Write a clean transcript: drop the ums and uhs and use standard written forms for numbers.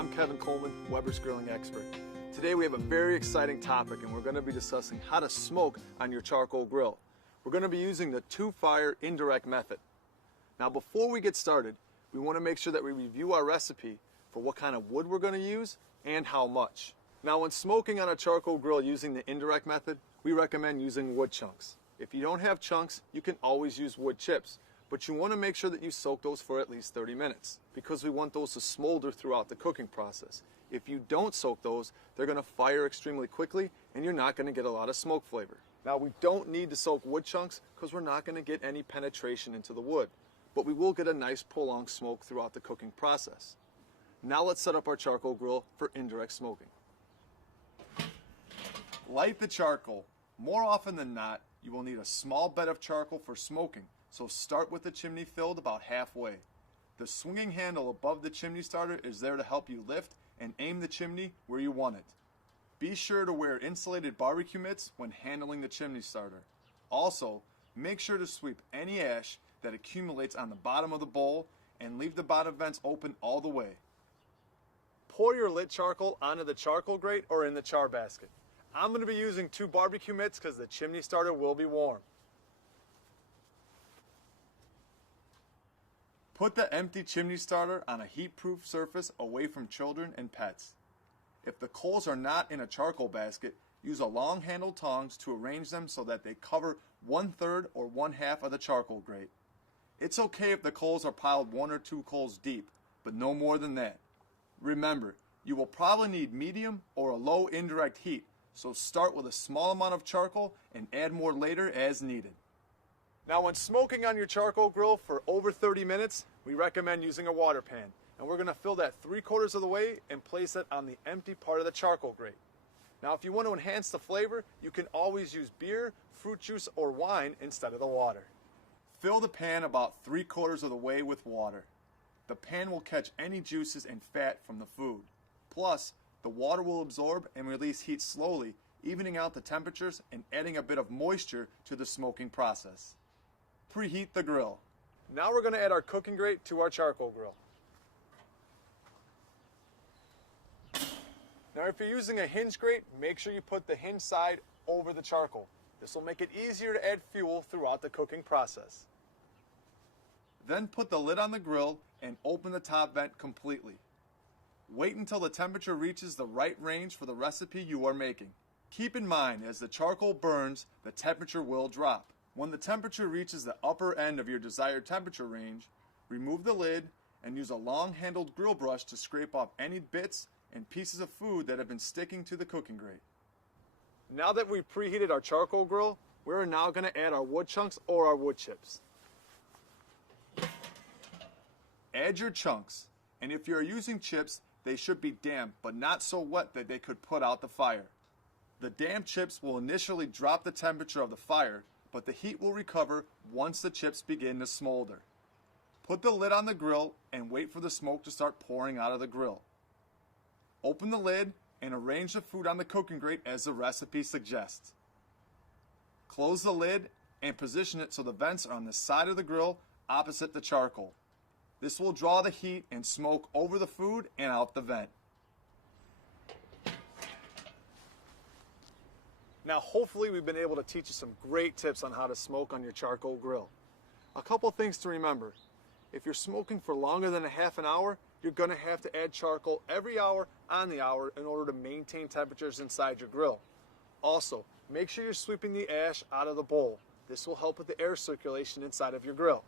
I'm Kevin Coleman, Weber's Grilling Expert. Today we have a very exciting topic and we're going to be discussing how to smoke on your charcoal grill. We're going to be using the two-fire indirect method. Now before we get started, we want to make sure that we review our recipe for what kind of wood we're going to use and how much. Now when smoking on a charcoal grill using the indirect method, we recommend using wood chunks. If you don't have chunks, you can always use wood chips, but you want to make sure that you soak those for at least 30 minutes because we want those to smolder throughout the cooking process. If you don't soak those, they're going to fire extremely quickly and you're not going to get a lot of smoke flavor. Now we don't need to soak wood chunks because we're not going to get any penetration into the wood, but we will get a nice prolonged smoke throughout the cooking process. Now let's set up our charcoal grill for indirect smoking. Light the charcoal. More often than not, you will need a small bed of charcoal for smoking, so start with the chimney filled about halfway. The swinging handle above the chimney starter is there to help you lift and aim the chimney where you want it. Be sure to wear insulated barbecue mitts when handling the chimney starter. Also, make sure to sweep any ash that accumulates on the bottom of the bowl and leave the bottom vents open all the way. Pour your lit charcoal onto the charcoal grate or in the char basket. I'm going to be using 2 barbecue mitts because the chimney starter will be warm. Put the empty chimney starter on a heat-proof surface away from children and pets. If the coals are not in a charcoal basket, use a long-handled tongs to arrange them so that they cover 1/3 or 1/2 of the charcoal grate. It's okay if the coals are piled 1 or 2 coals deep, but no more than that. Remember, you will probably need medium or a low indirect heat, so start with a small amount of charcoal and add more later as needed. Now when smoking on your charcoal grill for over 30 minutes, we recommend using a water pan. And we're going to fill that 3/4 of the way and place it on the empty part of the charcoal grate. Now if you want to enhance the flavor, you can always use beer, fruit juice, or wine instead of the water. Fill the pan about 3/4 of the way with water. The pan will catch any juices and fat from the food. Plus, the water will absorb and release heat slowly, evening out the temperatures and adding a bit of moisture to the smoking process. Preheat the grill. Now we're going to add our cooking grate to our charcoal grill. Now if you're using a hinge grate, make sure you put the hinge side over the charcoal. This will make it easier to add fuel throughout the cooking process. Then put the lid on the grill and open the top vent completely. Wait until the temperature reaches the right range for the recipe you are making. Keep in mind, as the charcoal burns, the temperature will drop. When the temperature reaches the upper end of your desired temperature range, remove the lid and use a long-handled grill brush to scrape off any bits and pieces of food that have been sticking to the cooking grate. Now that we've preheated our charcoal grill, we're now going to add our wood chunks or our wood chips. Add your chunks, and if you're using chips, they should be damp but not so wet that they could put out the fire. The damp chips will initially drop the temperature of the fire, but the heat will recover once the chips begin to smolder. Put the lid on the grill and wait for the smoke to start pouring out of the grill. Open the lid and arrange the food on the cooking grate as the recipe suggests. Close the lid and position it so the vents are on the side of the grill opposite the charcoal. This will draw the heat and smoke over the food and out the vent. Now hopefully we've been able to teach you some great tips on how to smoke on your charcoal grill. A couple things to remember. If you're smoking for longer than a half an hour, you're going to have to add charcoal every hour on the hour in order to maintain temperatures inside your grill. Also, make sure you're sweeping the ash out of the bowl. This will help with the air circulation inside of your grill.